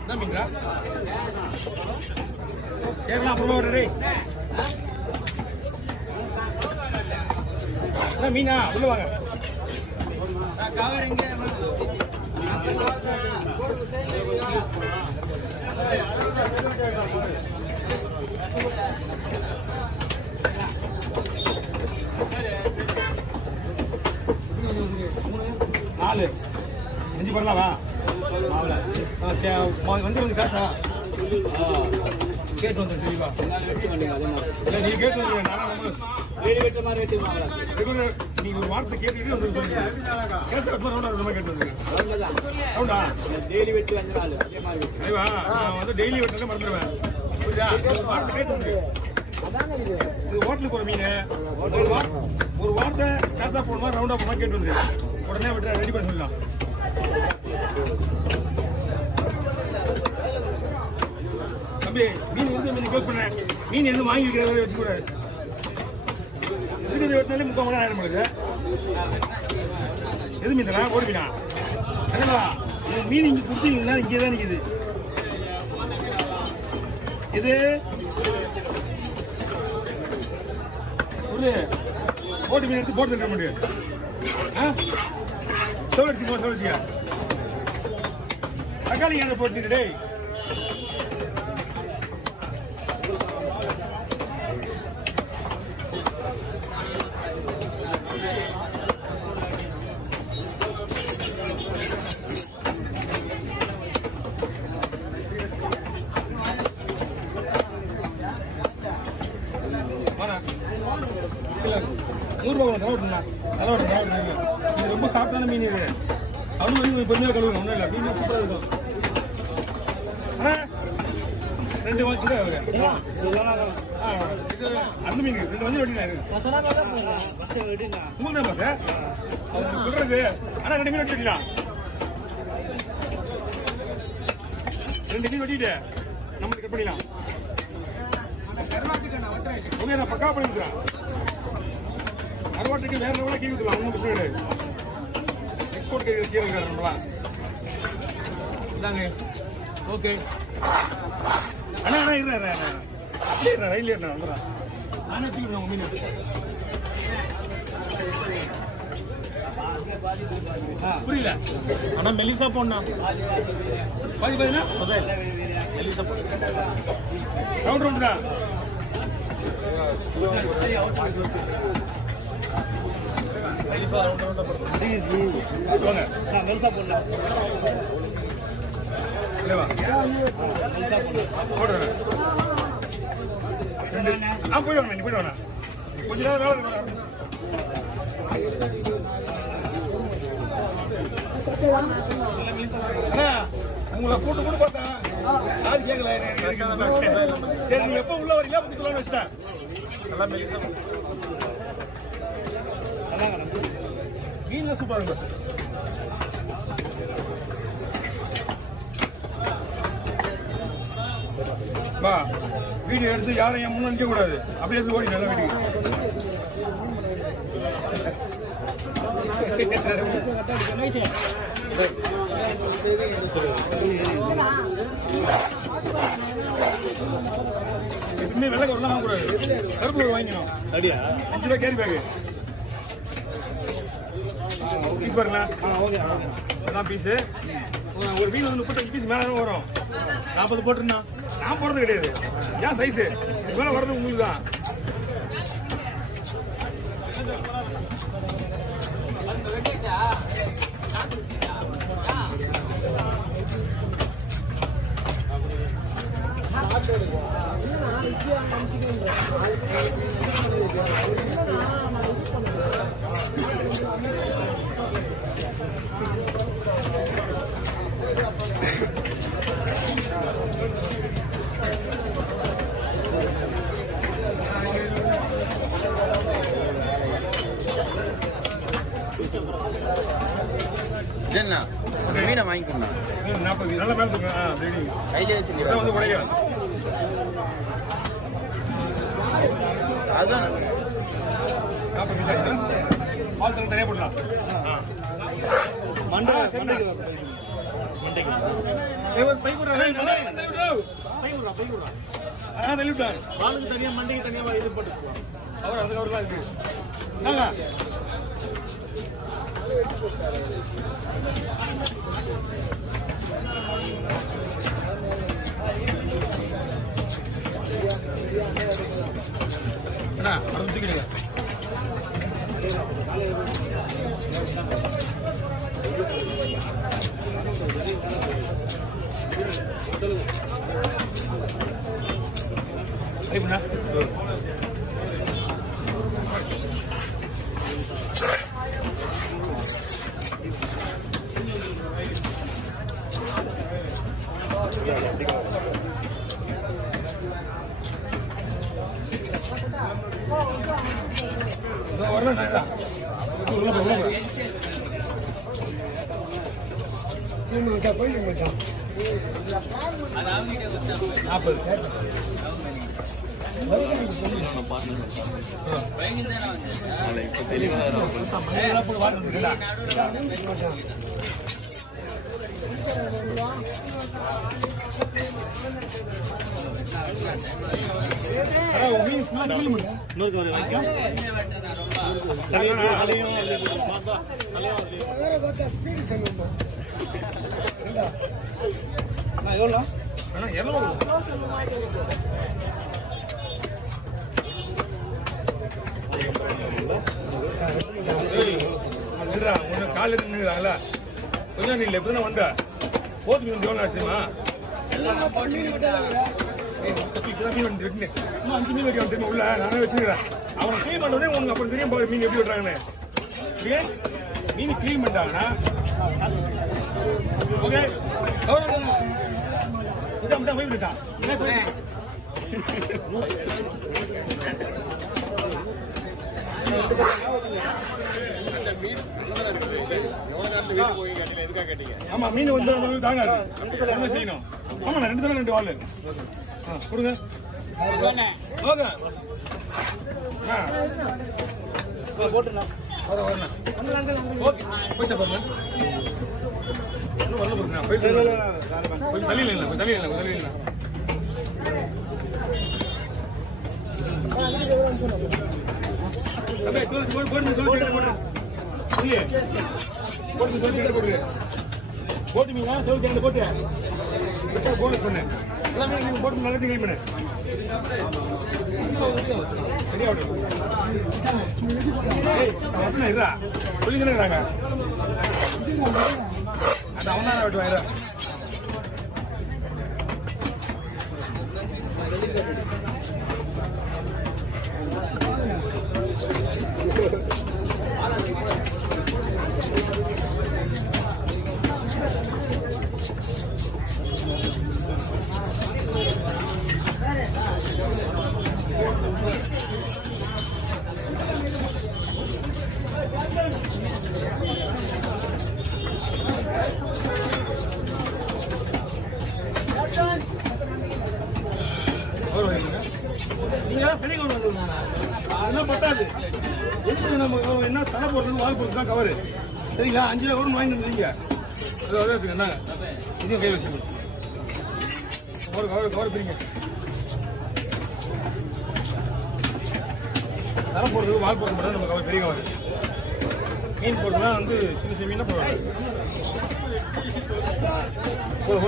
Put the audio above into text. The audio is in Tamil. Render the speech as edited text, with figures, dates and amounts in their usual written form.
என்ன மீன்டா கேட்கலாம் அப்புறமா விடுறே என்ன மீனா உள்ள வாங்க நாலு அஞ்சு பண்ணலாமா வந்து வந்து காசா கேட்டு வந்து தெரியவா இல்லை நீ கேட்டு வந்து நீங்க ஒரு வார்த்தை கேட்டுட்டு வந்து சொல்லுங்க கேட்டு கேட்டு வந்துங்க டெய்லி வெட்டு நான் வந்து டெய்லி வெட்டுறதை மறந்துடுவேன் புரியுதா வார்த்தை கேட்டு வந்து இது ஹோட்டலுக்கு போகிற மீன் ஒரு வார்த்தை காசா போடணுமா ரவுண்டா போடணுமா கேட்டு வந்து உடனே விட்டு ரெடி பண்ணி சொல்லலாம் தம்பி மீன் வந்து மீன் க்ளோஸ் பண்ணேன் மீன் எதுவும் வாங்கி வைக்கிற வேலை வச்சுக்கூடாது இருக்கிறது வெட்டினாலே 3/4 மணி நேரம் ஆயிரம் எது மீன் தானே ஓடி மீனா என்னவா மீன் இங்கே கொடுத்தீங்கன்னா இங்கே தான் நிற்கிது இது போட்டு மீன் எடுத்து போட்டு தர முடியும் சோழச்சியா தக்காளி எங்கே போட்டு டேய் இது ரொம்ப சாப்பிட்டான மீன் இது அது வந்து பொறுமையாக கழுவுங்க ஒன்றும் இல்லை மீன் சூப்பராக இருக்கும் ரெண்டு வாங்கிட்டு இது அந்த மீன் 2 வந்து வெட்டினா உங்களுக்கு தான் பாச சொல்றது ஆனால் 2 மீன் வெட்டிக்கலாம் 2 மீன் வெட்டிட்டு நம்மளுக்கு கட் பண்ணிடலாம் ஓகே நான் பக்கா பண்ணிக்கிறேன் அறுவாட்டுக்கு வேற லெவலில் கீழே விட்டுலாம் ஒன்றும் பிரச்சனை கிடையாது எக்ஸ்போர்ட் கீழே இருக்காரு நம்மளாம் இதாங்க ஓகே அண்ணா இருறேன் ரயில் ஏறினேன் வந்துடுறேன் நானே தூக்கிடுறேன் உங்கள் மீன் புரியல ஆனால் மெலிசா போடணா பாதினா மெலிசா ரவுண்ட் ரவுண்டா போயிடுவாங்க கொஞ்ச நேரம் உங்களை கூட்டு கூட பார்த்தேன் யாரு கேட்கல சரி நீ எப்போ உள்ள வரீங்களா கொடுத்துலான்னு வச்சிட்டேன் நல்லா மெலிசா மீன்ல சூப்பராக இருக்கும் பா வீடியோ எடுத்து யாரும் என் முன்ன நிற்க கூடாது அப்படியே எடுத்து ஓடி நல்லா வீட்டுக்கு எப்பவுமே வெள்ளை கருலாம் வாங்கக்கூடாது கருப்பு வாங்கிக்கணும் அப்படியா 5 ரூபா கேரி பேக்கு பாருங்களா அதான் பீஸு ஒரு மீன் வந்து 35 பீஸ் மேலே வரும் 40 போட்டுருந்தா நான் போடுறது கிடையாது ஏன் சைஸு இது மேலே வர்றது உங்களுக்கு தான் என்ன மீனை வாங்கிக்கணும் 40 நல்ல மேலே கையிலே வச்சு வந்து உடையும் அதுதான் 40 பீஸ் ஆகிடும் பால் தனியாக போடலாம் வாளுக்கு தனியா மண்டைக்கு தனியா இது போட்டுக்குவோம். அவர் அதுக்கு அவர்லாம் இருக்கு. அண்ணா மருந்து தூக்கிடுங்க. ஐயா வரல காலையில் நின்றுறாங்களா கொஞ்சம் இல்லை இப்படி தான் வந்தா போத்து மீன் எவ்வளோ ஆச்சுமா இன்னும் 5 மீன் வைக்க தெரியுமா உள்ள நானே வச்சுக்கிறேன். அவனை க்ளீன் பண்ணுறதே உனக்கு அப்புறம் தெரியும் போகிற மீன் எப்படி விட்டுறாங்கன்னு. மீன் க்ளீன் பண்ணிட்டாங்கன்னா ஓகே போய் விட்டான். ஆமா மீன் வந்து தாங்காது என்ன செய்யணும். ஆமா 2 தடவை 2 வாள் கொடுங்க. போட்டுலாம் போயிட்ட பாருங்க. வரல பாருங்க கொஞ்சம் தள்ளி இல்லை கொஞ்சம் தள்ளி இல்லை கொஞ்சம் தள்ளி இல்லை. போட்டு மீனா சவுக்கு போட்டு போன சொன்னேன் எல்லாமே நீங்க போட்டு நல்லா கிளீன் பண்ணு. சரியா சொல்லிக்கிறாங்க அது அவன் தான் வெட்டுவாங்க. அதெல்லாம் பத்தாது. நம்ம என்ன தலை போடுறது வால் போடுறது தான் கவரு. சரிங்களா 5 ரூபா கூட வாங்கிட்டு வந்துருங்க. அது என்னங்க இதையும் கை வச்சுக்கணும். கவர் பிரிங்க. தலை போடுறது வால் போடுறது மட்டும் நம்ம கவர் பெரிய கவர். மீன் போடுறதுனா வந்து சின்ன சின்ன மீனாக போடுவாங்க. போதும்